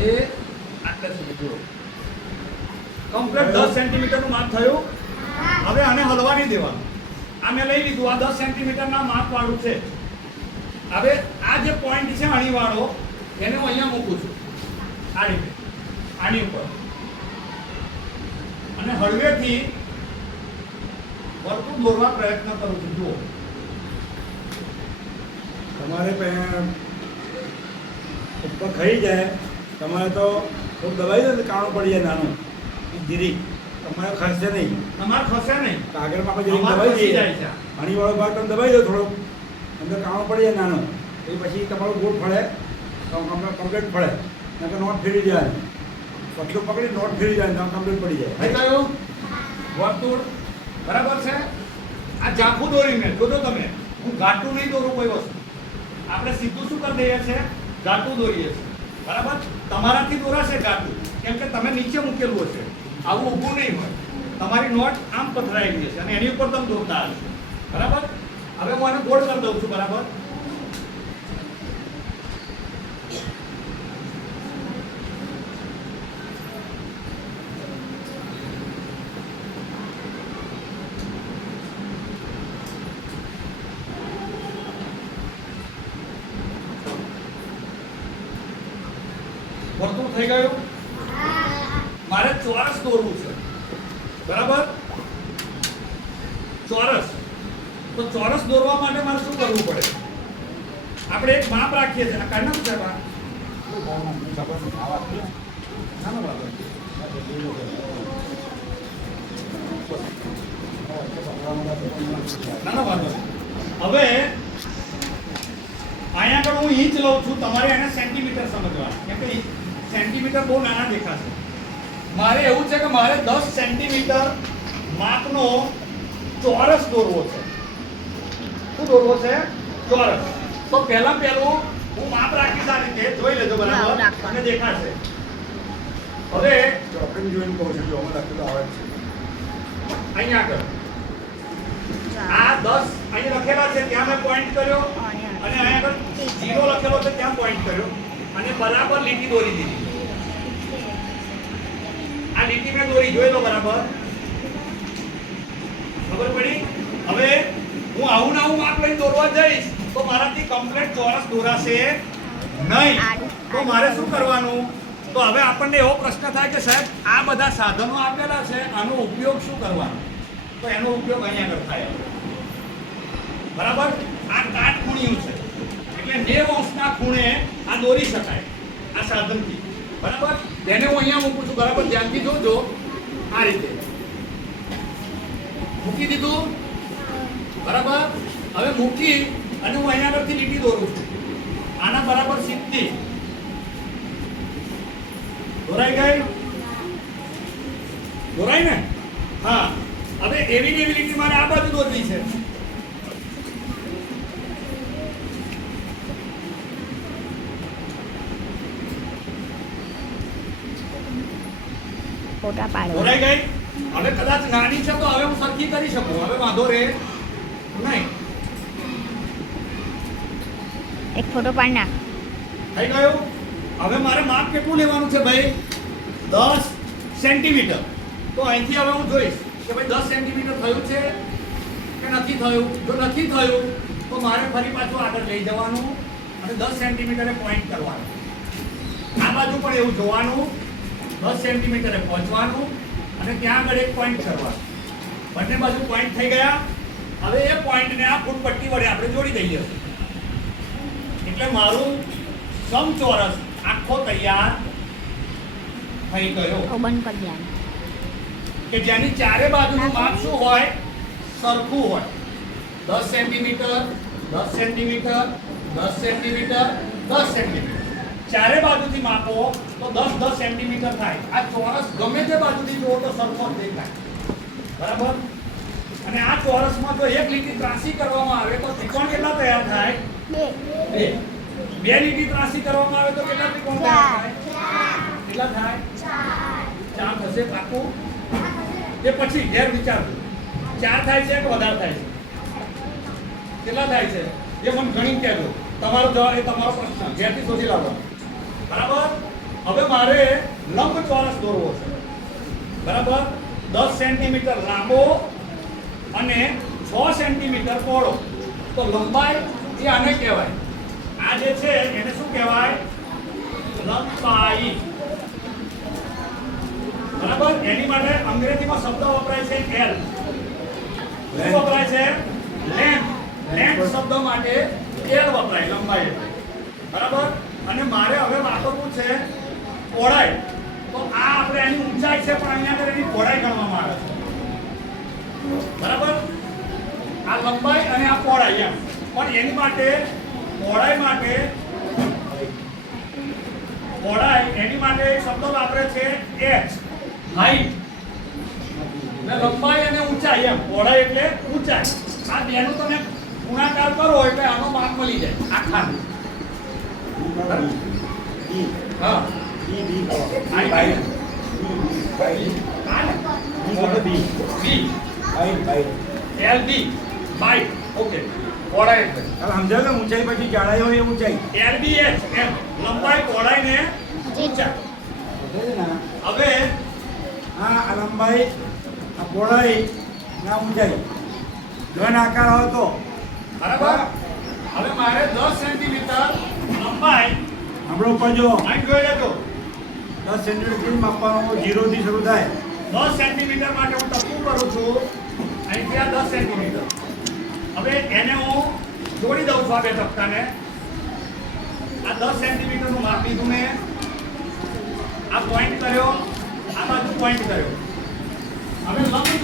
એ આટલે સુધી જુઓ. કમ્પ્લેટ દસ સેન્ટીમીટરનું માપ થયું. હવે આને હલવા નહીં દેવાનું. આ મેં લઈ લીધું. આ દસ સેન્ટીમીટરના માપ વાળું છે. હવે આ જે પોઈન્ટ છે અણીવાળો એને હું અહીંયા મૂકું છું. આ રીતે. આની ઉપર. અને હળવેથી વર્તુળ દોરવા પ્રયત્ન કરું છું. જુઓ. તમારે પહે- ઉપર ખાઈ જાય. તમારે તો ખૂબ દબાઈ દો કાણું પડી જાય નાનું. જીરી. ધીરી તમારે ખસશે નહીં. તમારે ખસે નહીં. કાગળમાં આપણે જરીક દબાઈ દઈએ. જાય છે. અણીવાળો ભાગ તમે દબાઈ દો થોડો અંદર કાણું પડી જાય નાનું. એ પછી તમારું ગોળ ફળે. કમ્પ્લેટ ફળે. નકર નોટ ફેરી જાય પટલું પકડી નોટ ફેરી જાય તો કમ્પ્લેટ પડી જાય. થઈ ગયું વર્તુળ બરાબર છે? આ ઝાંખું દોરીને જોજો તમે. હું ઘાટું નહીં દોરું કોઈ વસ્તુ. આપણે સીધું શું કરી દઈએ છે ઘાટું દોરીએ છીએ. બરાબર? તમારાથી દોરાશે કાતું કેમ કે તમે નીચે મૂકેલું હશે. આવું ઊભું નહીં હોય. તમારી નોટ આમ પથરાયેલી હશે અને એની ઉપર તમે દોરતા હશો. બરાબર? હવે હું આને ગોળ કરી દઉં છું, બરાબર? વર્તુળ થઈ ગયું? મારે ચોરસ દોરવું છે. બરાબર? ચોરસ. તો ચોરસ દોરવા માટે મારે શું કરવું પડે? આપણે એક માપ રાખીએ છીએ. આ કાઢી છે વાંધો ના, ના, વાંધો હવે અહીંયા આગળ હું ઇંચ લઉં છું. તમારે એને સેન્ટીમીટર સમજવા કેમ કે સેન્ટીમીટર બહુ નાના દેખાશે. મારે એવું છે કે મારે દસ સેન્ટીમીટર માપનો ચોરસ દોરવો છે. શું દોરવો છે? ચોરસ. તો પહેલા પહેલું હું માપ રાખીશ આ રીતે. જોઈ લેજો બરાબર. અને દેખાશે. હવે ચોકડી જોઈને કહું છું જો અમે લખેલું આવે છે. અહીંયા આગળ. આ દસ અહીં લખેલા છે ત્યાં મેં પોઈન્ટ કર્યો. અને અહીંયા આગળ જીરો લખેલો છે ત્યાં પોઈન્ટ કર્યો. અને બરાબર લીટી દોરી દીધી. આ લીટી મેં દોરી, જોઈ લો બરાબર. ખબર પડી? હવે હું આવું ને આવું માપ લઈને દોરવા જઈશ, તો મારાથી કમ્પ્લીટ ચોરસ દોરાશે નહીં. તો મારે શું કરવાનું? તો હવે આપણને એવો પ્રશ્ન થાય કે સાહેબ, આ બધા સાધનો આપેલા છે, આનો ઉપયોગ શું કરવાનો? તો એનો ઉપયોગ અહીંયા આગળ થાય. બરાબર? આ કાટખૂણિયું છે. એટલે નેવ અંશના ખૂણે આ દોરી શકાય, આ સાધનથી. બરાબર? તેને હું અહીંયા મૂકું છું, બરાબર? ધ્યાનથી જોજો. આ રીતે. મૂકી દીધું? બરાબર? હવે મૂકી અને હું અહીંયા આગળથી લીટી દોરું છું. આના બરાબર સીધી દોરાઈ ગઈ? દોરાઈ ને? હા. હવે એવી ને એવી લીટી મારે આ બાજુ દોરવી છે. ફોટા પાડો. દોરાઈ ગઈ? હવે કદાચ નાની છે તો હવે હું સરખી કરી શકું. હવે વાંધો રહે. નહીં. એક ફોટો પાડ નાખ. થઈ ગયો? હવે મારે માપ કેટલું લેવાનું છે ભાઈ? દસ સેન્ટીમીટર. તો અહીંથી હવે હું જોઈશ કે ભાઈ દસ સેન્ટીમીટર થયું છે કે નથી થયું? જો નથી થયું તો મારે ફરી પાછું આગળ લઈ જવાનું અને દસ સેન્ટીમીટરે પોઈન્ટ કરવાનું. આ બાજુ પણ એવું જોવાનું. દસ સેન્ટીમીટરે પહોંચવાનું અને ત્યાં આગળ એક પોઈન્ટ કરવાનું બંને બાજુ પોઈન્ટ થઈ ગયા. હવે એ પોઈન્ટને આ ફૂટપટ્ટી વડે આપણે જોડી દઈએ. એટલે મારું સમચોરસ આખો તૈયાર થઈ ગયો. કે જેની ચારે બાજુનું માપ શું હોય? સરખું હોય. દસ સેન્ટીમીટર દસ સેન્ટીમીટર દસ સેન્ટીમીટર દસ સેન્ટીમીટર ચારે બાજુથી માપો તો દસ દસ સેન્ટીમીટર થાય. આ ચોરસ ગમે તે બાજુથી જુઓ તો સરખો જ દેખાય. બરાબર? અને આ ચોરસમાં જો એક લીટી ત્રાસી કરવામાં આવે તો ત્રિકોણ કેટલા તૈયાર થાય? બે. બે. લીટી ત્રાસી કરવામાં આવે તો કેટલા ત્રિકોણ તૈયાર થાય? કેટલા થાય? ચાર. થશે પાકું. એ પછી ઘેર વિચારજો. ચાર થાય છે કે વધારે થાય છે? કેટલા થાય છે? એ મને ગણી કહેજો. તમારો જવાબ એ તમારો પ્રશ્ન. ઘેરથી શોધી લાવો. બરાબર? હવે મારે લંબ ચોરસ દોરવો છે. બરાબર? દસ સેન્ટીમીટર લાંબો અને છ સેન્ટીમીટર પહોળો. તો લંબાઈ એ આને કહેવાય. આ જે છે એને શું કહેવાય? લંબાઈ. બરાબર? એની માટે અંગ્રેજીમાં શબ્દ વપરાય છે એલ શું વપરાય છે? લેન્થ લેન્થ શબ્દ માટે એલ વપરાય લંબાઈ બરાબર? અને મારે હવે વાપરવું છે? પહોળાઈ. તો આ આપણે એની ઊંચાઈ છે, પણ અહીંયા આગળ એની પહોળાઈ ગણવામાં આવે છે. બરાબર? આ લંબાઈ અને આ પહોળાઈ એમ. પણ એની માટે, પહોળાઈ માટે, પહોળાઈ એની માટે એક શબ્દ વાપરે છે h હાઈટ ને લંબાઈ અને ઊંચાઈ એમ. પહોળાઈ એટલે ઊંચાઈ. આ બેનું તમે ગુણાકાર કરો એટલે આનો માપ મળી જાય. આખા. ઓકે પહોળાઈ સમજાય ને ઊંચાઈ પછી જાડાઈ હોય ઊંચાઈ એલ બી એચ એમ લંબાઈ પહોળાઈ ને ઊંચાઈ હવે આ લંબાઈ આ પહોળાઈ ના ઊંચાઈ ઘન આકાર હતો બરાબર હવે મારે દસ સેન્ટીમીટર લંબાઈ આપણો ઉપર જો અહીં જોઈ લેજો. દસ સેન્ટીમીટર માપવાનો જીરોથી શરૂ થાય. 10 સેન્ટીમીટર માટે હું ટપકું કરું છું. અહીંથી આ 10 સેન્ટીમીટર. હવે એને હું જોડી દઉં છું આ બે તબક્કાને આ 10 સેન્ટીમીટરનું માપ લીધું મેં. આ પોઈન્ટ કર્યો. આ બાજુ પોઈન્ટ કર્યો. હવે લંબ